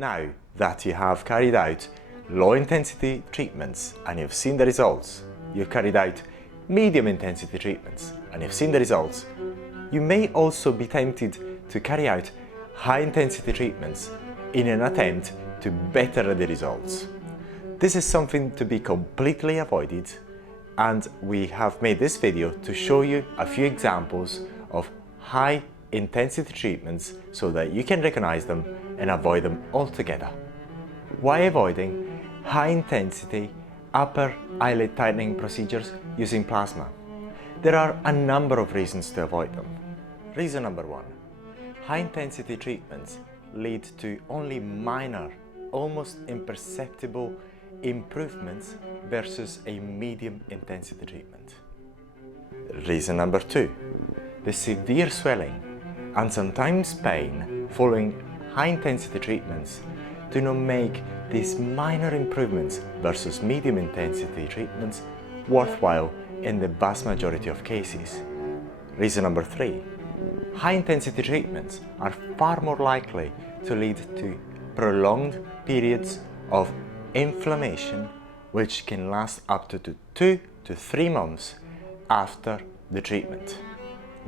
Now that you have carried out low intensity treatments and you've seen the results, you've carried out medium intensity treatments and you've seen the results, you may also be tempted to carry out high intensity treatments in an attempt to better the results. This is something to be completely avoided, and we have made this video to show you a few examples of high intensity treatments so that you can recognize them and avoid them altogether. Why avoiding high intensity upper eyelid tightening procedures using plasma? There are a number of reasons to avoid them. Reason number one, high intensity treatments lead to only minor, almost imperceptible improvements versus a medium intensity treatment. Reason number two, the severe swelling and sometimes pain following high intensity treatments do not make these minor improvements versus medium intensity treatments worthwhile in the vast majority of cases. Reason number three, high intensity treatments are far more likely to lead to prolonged periods of inflammation, which can last up to 2 to 3 months after the treatment.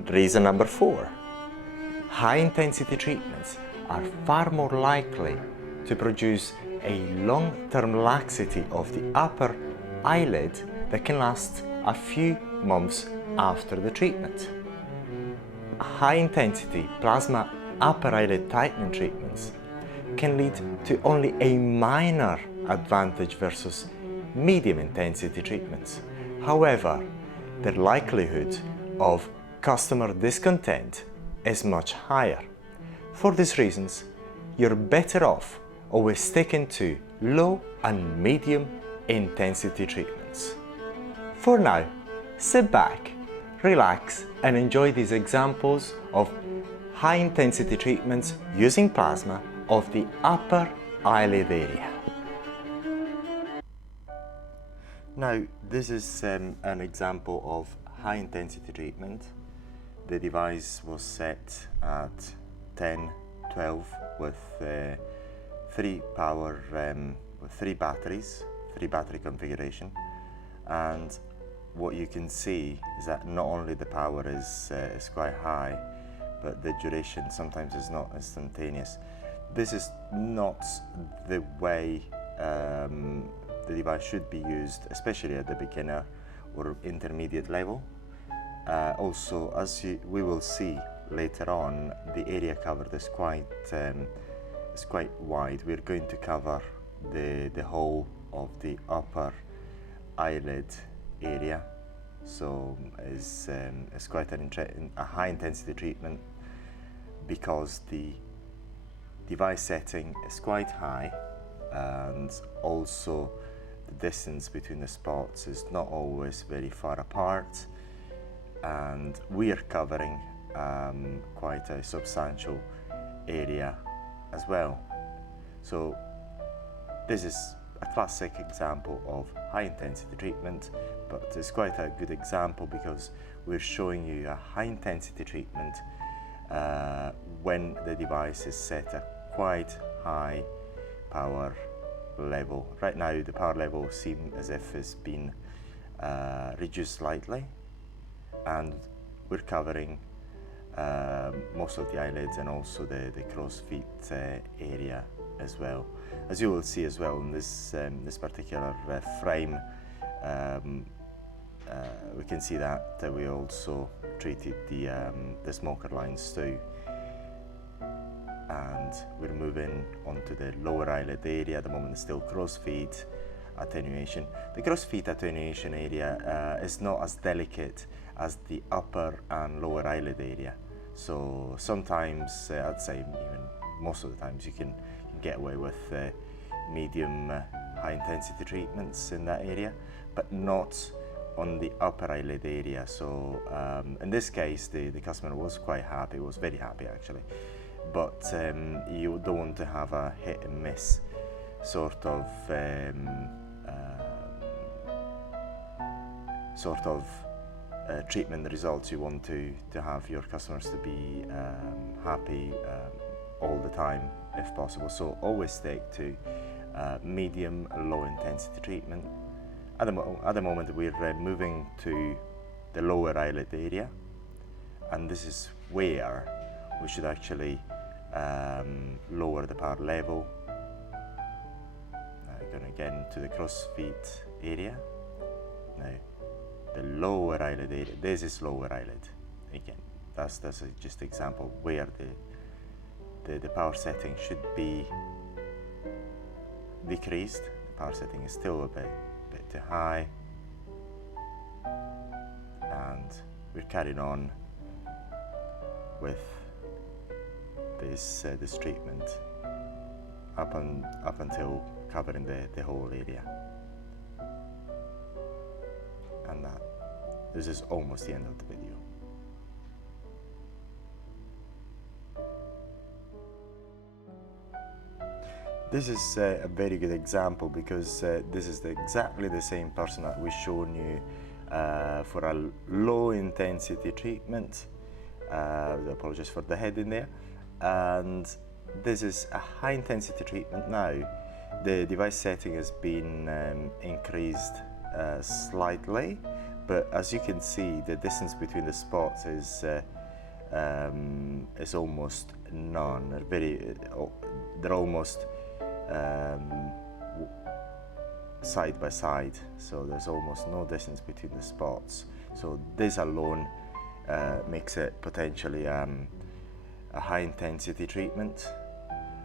Reason number four, high intensity treatments are far more likely to produce a long-term laxity of the upper eyelid that can last a few months after the treatment. High intensity plasma upper eyelid tightening treatments can lead to only a minor advantage versus medium intensity treatments. However, the likelihood of customer discontent is much higher. For these reasons, you're better off always sticking to low and medium intensity treatments. For now, sit back, relax, and enjoy these examples of high intensity treatments using plasma of the upper eyelid area. Now, this is an example of high intensity treatment. The device was set at 10, 12 with 3 batteries, 3 battery configuration, and what you can see is that not only the power is quite high, but the duration sometimes is not instantaneous. This is not the way the device should be used, especially at the beginner or intermediate level. Also, as we will see later on, the area covered is quite wide. We're going to cover the whole of the upper eyelid area, so it's quite a high intensity treatment because the device setting is quite high, and also the distance between the spots is not always very far apart, and we are covering quite a substantial area as well. So this is a classic example of high intensity treatment, but it's quite a good example because we're showing you a high intensity treatment when the device is set at quite high power level. Right now the power level seems as if it's been reduced slightly, and we're covering most of the eyelids and also the crow's feet area as well. As you will see as well in this particular frame, we can see that we also treated the smoker lines too. And we're moving onto the lower eyelid area. At the moment it's still crow's feet attenuation. The crow's feet attenuation area is not as delicate as the upper and lower eyelid area. So sometimes, I'd say even most of the times, you can get away with medium high intensity treatments in that area, but not on the upper eyelid area. So in this case, the customer was quite happy, was very happy actually, but you don't want to have a hit and miss sort of treatment results. You want to have your customers to be happy all the time if possible. So always stick to medium, low intensity treatment. At the moment we're moving to the lower eyelid area, and this is where we should actually lower the power level. Now we're going to get into the crossfeet area. Now the lower eyelid area, this is lower eyelid. Again, that's just an example where the power setting should be decreased. The power setting is still a bit too high, and we're carrying on with this treatment up until covering the whole area. And this is almost the end of the video. This is a very good example because this is exactly the same person that we've shown you for a low intensity treatment. I apologize for the head in there. And this is a high intensity treatment now. The device setting has been increased slightly, but as you can see, the distance between the spots is almost none. They're almost side by side, so there's almost no distance between the spots. So this alone makes it potentially a high intensity treatment.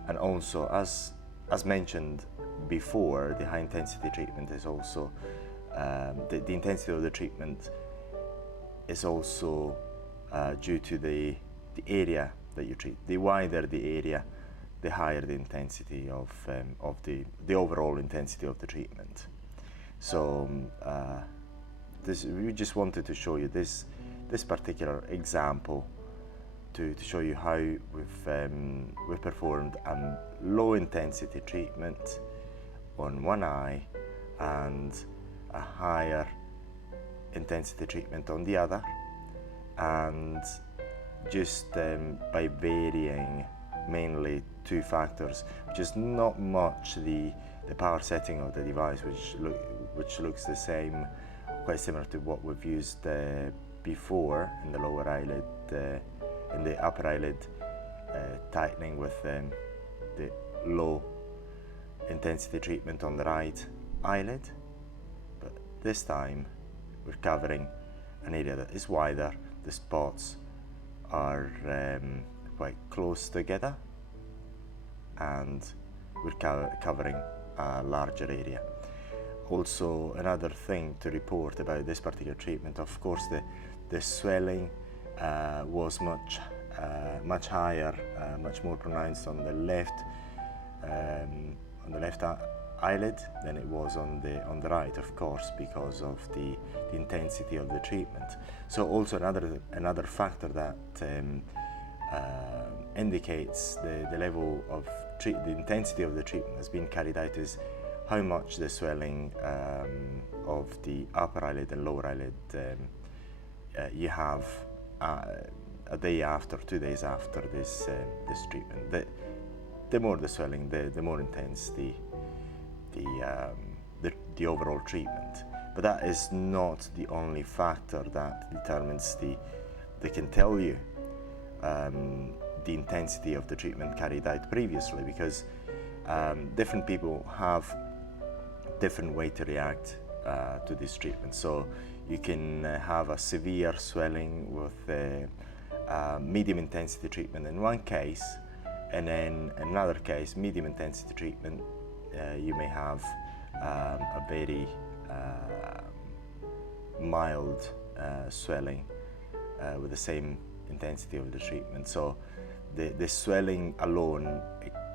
And also, as mentioned before, the high intensity treatment is also the intensity of the treatment is also due to the area that you treat. The wider the area, the higher the intensity of the overall intensity of the treatment. So we just wanted to show you this particular example to show you how we've performed a low intensity treatment on one eye and a higher intensity treatment on the other, and just by varying mainly two factors, which is not much the power setting of the device, which looks the same, quite similar to what we've used before in the lower eyelid, in the upper eyelid tightening with the low intensity treatment on the right eyelid. But this time we're covering an area that is wider. The spots are quite close together, and we're covering a larger area. Also, another thing to report about this particular treatment, of course, the swelling was much higher, much more pronounced on the left eyelid than it was on the right, of course, because of the intensity of the treatment. So also another factor that indicates the level of the intensity of the treatment has been carried out is how much the swelling of the upper eyelid and lower eyelid you have a day after, 2 days after this treatment. The more the swelling, the more intense the overall treatment. But that is not the only factor that determines they can tell you the intensity of the treatment carried out previously, because different people have different way to react to this treatment. So you can have a severe swelling with medium intensity treatment in one case, and then in another case, medium intensity treatment, you may have a very mild swelling with the same intensity of the treatment. So the swelling alone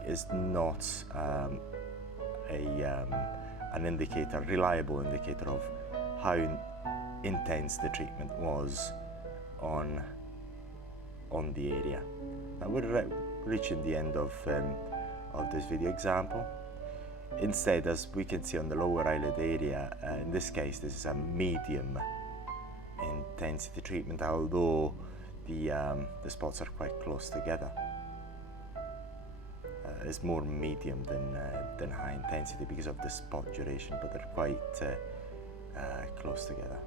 is not an indicator, reliable indicator of how intense the treatment was on the area. Now we're reaching the end of this video example. Instead, as we can see on the lower eyelid area, in this case this is a medium intensity treatment, although the spots are quite close together. is more medium than high intensity because of the spot duration, but they're quite close together.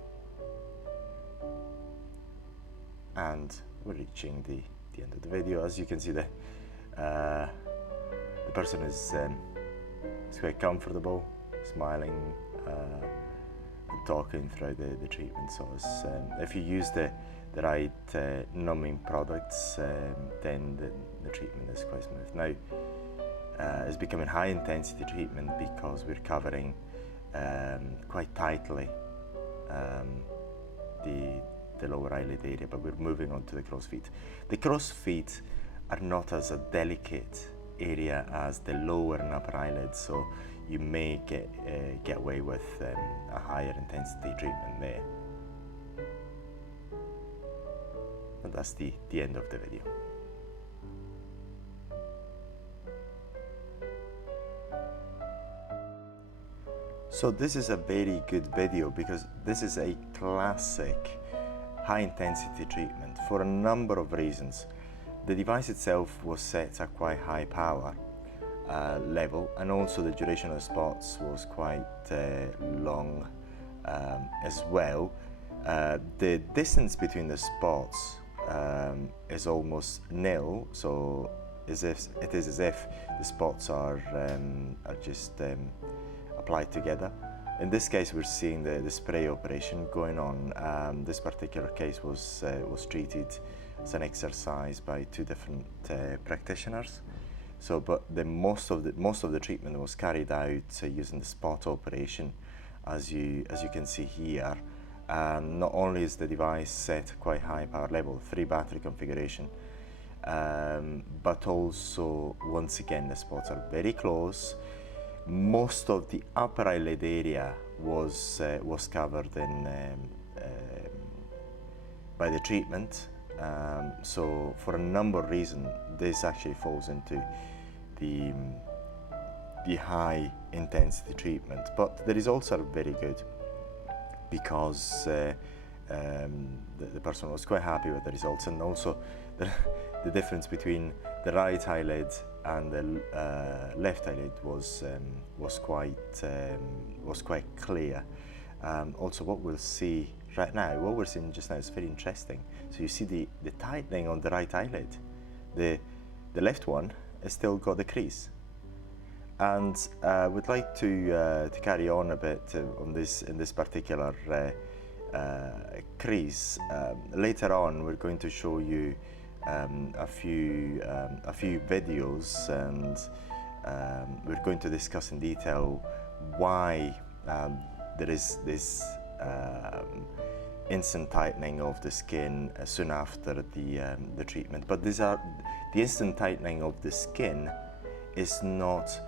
And we're reaching the end of the video. As you can see, the person is quite comfortable, smiling and talking throughout the treatment. So if you use the right numbing products, then the treatment is quite smooth. Now, it's becoming high intensity treatment because we're covering quite tightly the lower eyelid area, but we're moving on to the crow's feet. The crow's feet are not as a delicate area as the lower and upper eyelid, so you may get away with a higher intensity treatment there. And that's the end of the video. So this is a very good video because this is a classic high intensity treatment for a number of reasons. The device itself was set at quite high power level, and also the duration of the spots was quite long as well. The distance between the spots is almost nil, so it is as if the spots are just applied together. In this case, we're seeing the spray operation going on. This particular case was treated as an exercise by two different practitioners. So, but most of the treatment was carried out using the spot operation, as you can see here. Not only is the device set at quite high power level, 3 battery configuration, but also once again the spots are very close. Most of the upper eyelid area was covered by the treatment. So for a number of reasons, this actually falls into the high intensity treatment. But the results are very good because the person was quite happy with the results, and also the difference between the right eyelid and the left eyelid was quite clear. Also, what we'll see right now, what we're seeing just now is very interesting. So you see the tightening on the right eyelid. The left one has still got the crease, and we'd like to carry on a bit on this in this particular crease. Later on, we're going to show you a few videos, and we're going to discuss in detail why there is this instant tightening of the skin soon after the treatment. But the instant tightening of the skin is not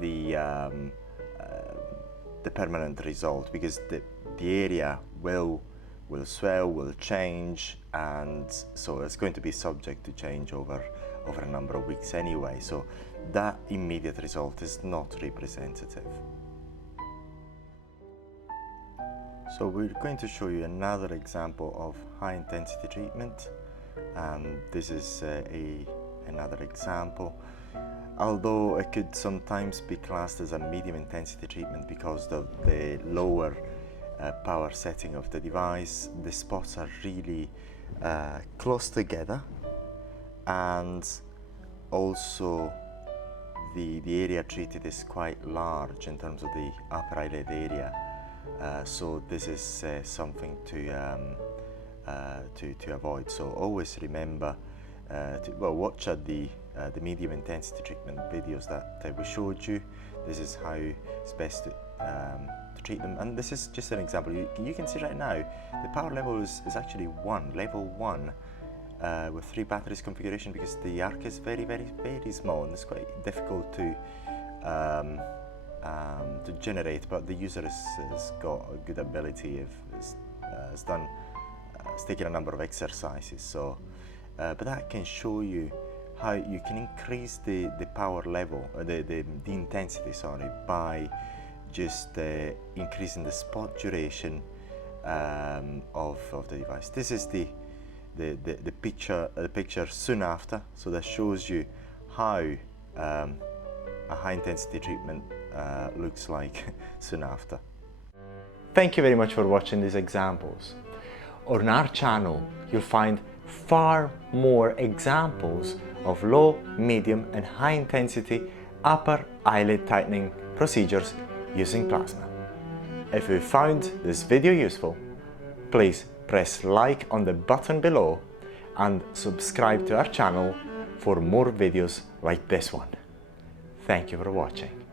the permanent result, because the area will swell, will change, and so it's going to be subject to change over a number of weeks anyway. So that immediate result is not representative. So we're going to show you another example of high intensity treatment. This is another example. Although it could sometimes be classed as a medium intensity treatment because of the lower power setting of the device, the spots are really close together, and also the area treated is quite large in terms of the upper eyelid area. So this is something to avoid. So always remember to watch the medium intensity treatment videos that we showed you. This is how it's best to treat them, and this is just an example. You can see right now the power level is actually level 1 with 3 batteries configuration, because the arc is very small and it's quite difficult to generate, but the user has got a good ability, has taken a number of exercises. So but that can show you how you can increase the power level, the intensity, sorry, by just increasing the spot duration of the device. This is the picture soon after, so that shows you how a high intensity treatment looks like soon after. Thank you very much for watching these examples. On our channel you'll find far more examples of low, medium and high intensity upper eyelid tightening procedures using plasma. If you found this video useful, please press like on the button below and subscribe to our channel for more videos like this one. Thank you for watching.